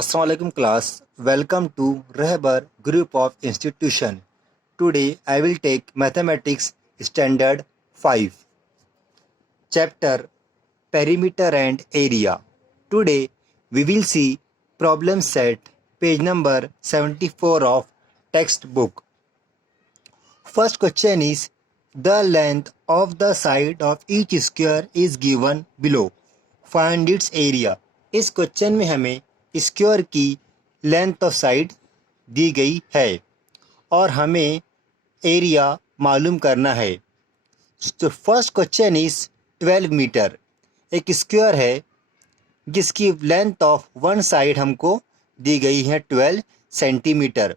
Assalamualaikum class. Welcome to Rehbar Group of Institution. Today I will take Mathematics Standard 5. Chapter Perimeter and Area. Today we will see problem set page number 74 of textbook. First question is the length of the side of each square is given below. Find its area. इस question में हमें square की length of side दी गई है और हमें area मालूम करना है. तो फर्स्ट क्वेश्चन इज 12 मीटर. एक स्क्वायर है जिसकी लेंथ ऑफ वन साइड हमको दी गई है 12 सेंटीमीटर.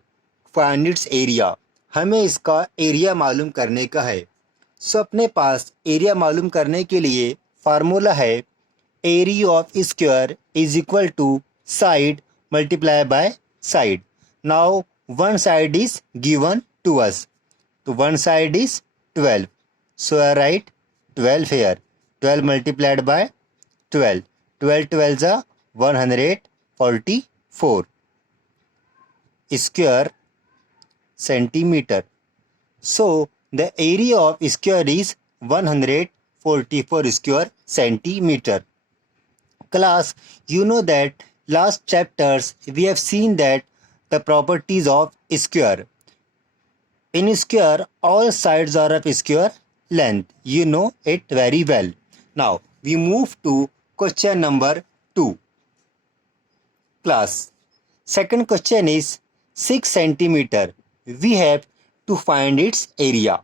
Find its area. हमें इसका एरिया मालूम करने का है. सो अपने पास एरिया मालूम करने के लिए फार्मूला है area of square is equal to side multiply by side. Now one side is given to us. तो one side is 12. So I write 12 here. 12 multiplied by 12. 12 12 are 144 square centimeter. So the area of square is 144 square centimeter. Class, you know that last chapters we have seen that the properties of square. In square, all sides are of square length. You know it very well. Now we move to question number 2. Class, second question is 6 centimeter. We have to find its area.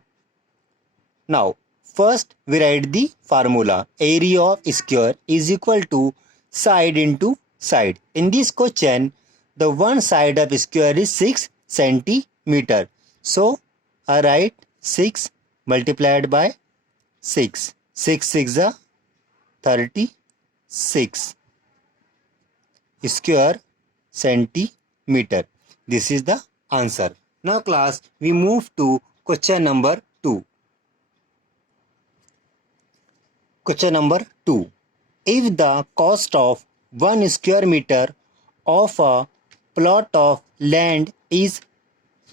Now first we write the formula. Area of square is equal to side into side. In this question, the one side of square is 6 centimeter. So I write 6 multiplied by 6. 6 6 are 36 square centimeter. This is the answer. Now class, we move to question number 2. Question number 2. If the cost of 1 square meter of a plot of land is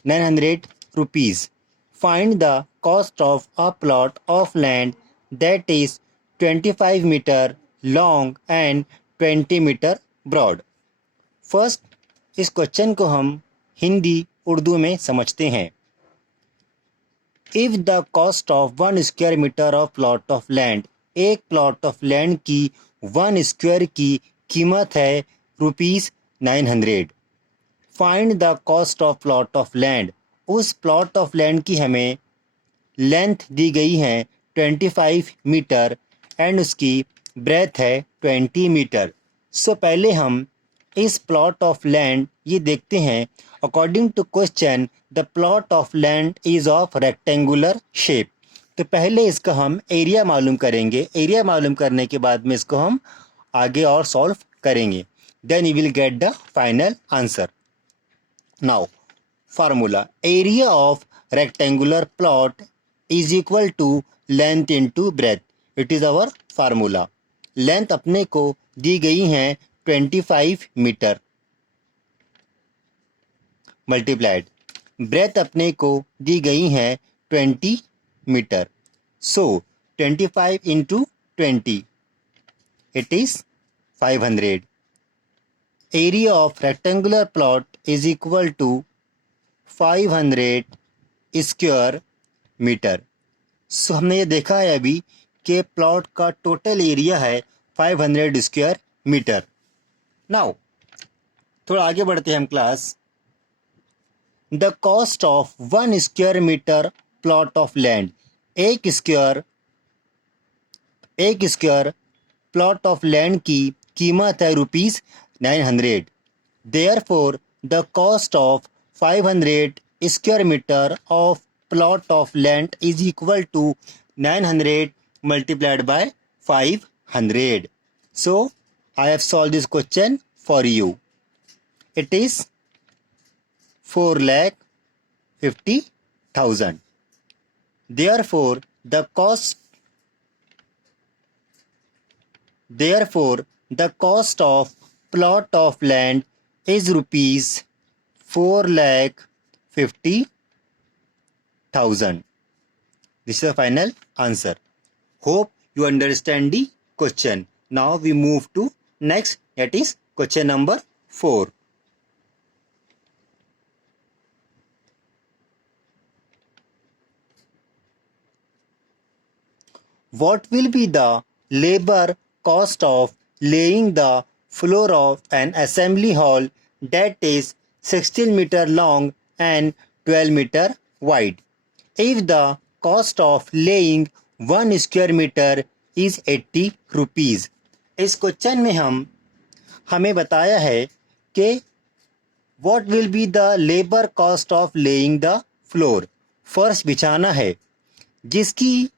900 rupees, find the cost of a plot of land that is 25 meter long and 20 meter broad. First इस question को हम हिंदी उर्दू में समझते हैं. If the cost of 1 square metre of plot of land, एक plot of land की 1 square की कीमत है ₹900. Find the cost of plot of land. उस प्लॉट ऑफ लैंड की हमें लेंथ दी गई है 25 मीटर एंड उसकी ब्रेथ है 20 मीटर. सो पहले हम इस प्लॉट ऑफ लैंड ये देखते हैं. According to question the plot of land is of rectangular shape. तो पहले इसका हम एरिया मालूम करेंगे. एरिया मालूम करने के बाद में इसको हम आगे और सॉल्व करेंगे. Then you will get the final answer. Now formula area of rectangular plot is equal to length into breadth. It is our formula. Length अपने को दी गई है 25 मीटर मल्टीप्लाइड ब्रेथ अपने को दी गई है 20 metre. So 25 into 20 it is 500. Area of rectangular plot is equal to 500 square metre. So हमने ये देखा है अभी कि प्लॉट का टोटल एरिया है 500 स्क्वायर मीटर. नाउ थोड़ा आगे बढ़ते हैं हम class. The cost of 1 square metre plot of land. एक स्क्वायर प्लॉट ऑफ लैंड की कीमत है ₹900. Therefore the cost of 500 square metre of plot of land is equal to 900 multiplied by 500. So I have solved this question for you. It is 4,50,000. Therefore the cost of plot of land is rupees 4,50,000. This is the final answer. Hope you understand the question. Now we move to next, that is question number 4. What will be the labor cost of laying the floor of an assembly hall that is 16 meter long and 12 meter wide? If the cost of laying 1 square meter is 80 rupees. इस question में हमें बताया है कि what will be the labor cost of laying the floor, फर्श बिछाना है, जिसकी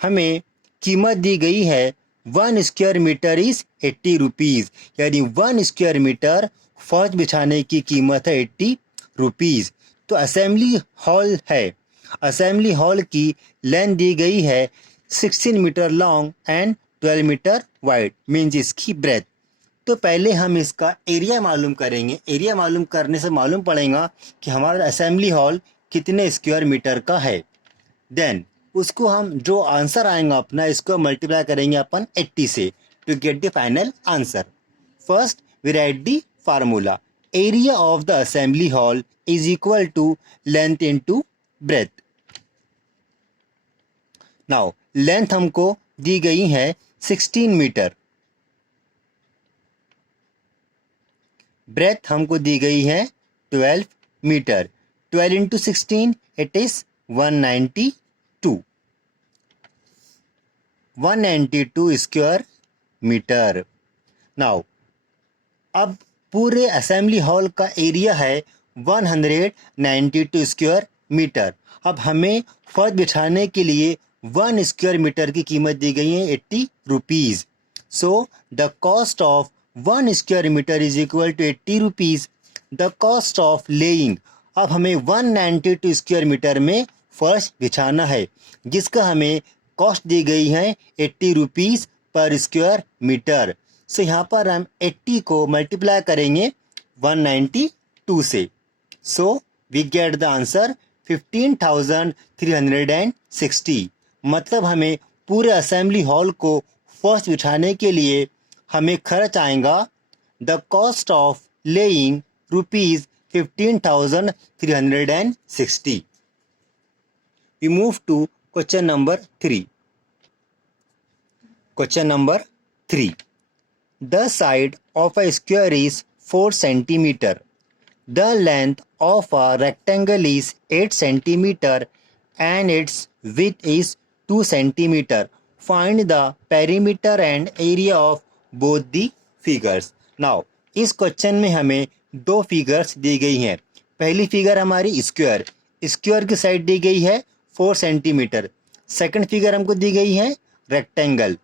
हमें कीमत दी गई है 1 स्क्वायर मीटर इज 80 रुपीज़, यानी 1 स्क्वायर मीटर फर्श बिछाने की कीमत है 80 रुपीज़। तो असेंबली हॉल है, असेंबली हॉल की लेंथ दी गई है 16 metre long and 12 metre wide, means इसकी ब्रेथ। तो पहले हम इसका एरिया मालूम करेंगे। एरिया मालूम करने से मालूम पड़ेगा कि हमारा असेंबली हॉल कितने स्क्वायर मीटर का है। देन उसको हम जो आंसर आएगा अपना, इसको मल्टीप्लाई करेंगे अपन 80 से to get the final answer. First we write the formula, area of the assembly hall is equal to length into breadth. Now length हमको दी गई है 16 मीटर, ब्रेथ हमको दी गई है 12 metre. 12 into 16 it is 192 square metre. Now अब पूरे असेंबली हॉल का एरिया है 192 स्क्वायर मीटर। अब हमें फर्श बिछाने के लिए 1 स्क्वायर मीटर की कीमत दी गई है 80 rupees. So the cost of 1 square metre is equal to 80 rupees. The cost of laying, अब हमें 192 स्क्वायर मीटर में फर्श बिछाना है, जिसका हमें कॉस्ट दी गई है 80 रुपीज़ पर स्क्वायर मीटर। सो यहाँ पर हम 80 को मल्टीप्लाई करेंगे 192 से। So we get the answer 15,360। मतलब हमें पूरे असेंबली हॉल को फर्श बिछाने के लिए हमें खर्च आएगा the cost of laying rupees 15,360। We move to question number 3. Question number 3. The side of a square is 4 centimeter. The length of a rectangle is 8 centimeter and its width is 2 centimeter. Find the perimeter and area of both the figures. Now, इस question में हमें दो figures दी गई हैं। पहली figure हमारी square, square की side दी गई है 4 सेंटीमीटर। सेकंड फिगर हमको दी गई है रेक्टेंगल,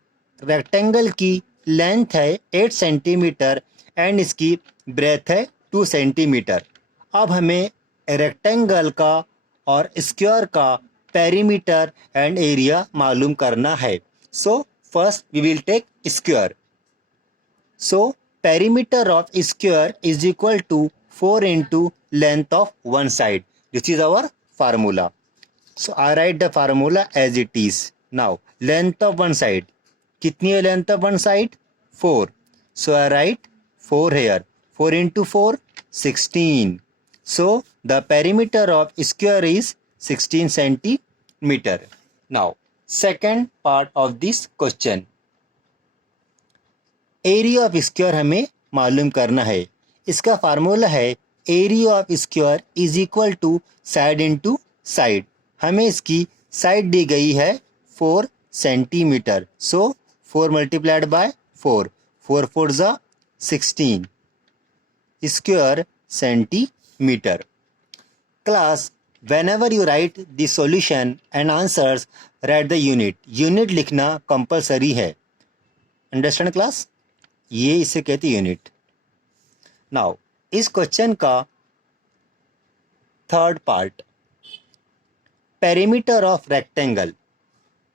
रेक्टेंगल की लेंथ है 8 सेंटीमीटर एंड इसकी ब्रेथ है 2 सेंटीमीटर। अब हमें रेक्टेंगल का और स्क्वायर का पेरीमीटर एंड एरिया मालूम करना है। So first we will take square. So perimeter of square is equal to 4 into length of one side. This is our formula. So I write the formula as it is. Now length of one side, कितनी है length of one side 4. So I right 4 here. 4 into 4 16. So the perimeter of square is 16 centimeter. Now second part of this question, area of square हमें मालूम करना है। इसका formula है area of square is equal to side into side. हमें इसकी side दी गई है 4 सेंटीमीटर। सो 4 multiplied by 4, 4 4 जा 16 square centimetre. Class, whenever you write the solution and answers, write the unit. Unit लिखना कंपलसरी है। Understand class? ये इसे कहते यूनिट। नाउ इस क्वेश्चन का third part, perimeter of rectangle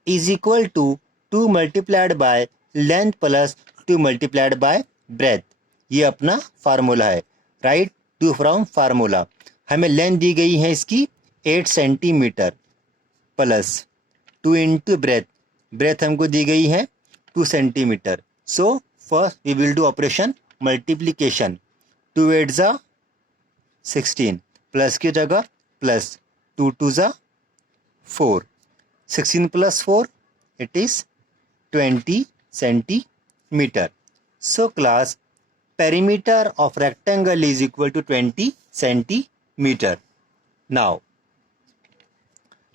is equal to 2 multiplied by length plus 2 multiplied by breadth। ये अपना formula है। Write to from formula. हमें लेंथ दी गई है इसकी 8 सेंटीमीटर प्लस 2 इंटू ब्रेथ हमको दी गई है 2 centimetre. So first we will do operation multiplication. 2 8 ज़ा 16 प्लस की जगह प्लस 2 2 ज़ा 4 16 plus 4 it is 20 centimeter. So class, perimeter of rectangle is equal to 20 centimeter. Now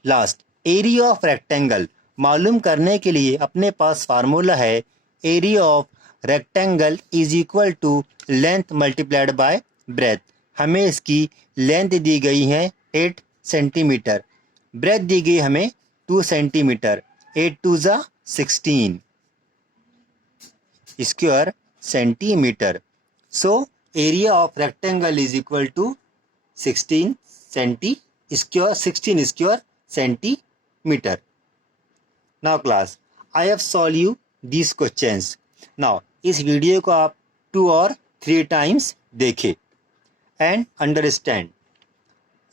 last, area of rectangle मालूम करने के लिए अपने पास फार्मूला है area of rectangle is equal to length multiplied by breadth. हमें इसकी लेंथ दी गई है 8 सेंटीमीटर, ब्रेथ दी गई हमें 2 सेंटीमीटर। 8 2 ज़ा 16 square centimetre. So area of rectangle is equal to 16 square centimetre. Now class, I have solve you this questions. Now इस video को आप 2 और 3 टाइम्स देखें and understand.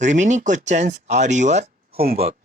Remaining questions are your homework.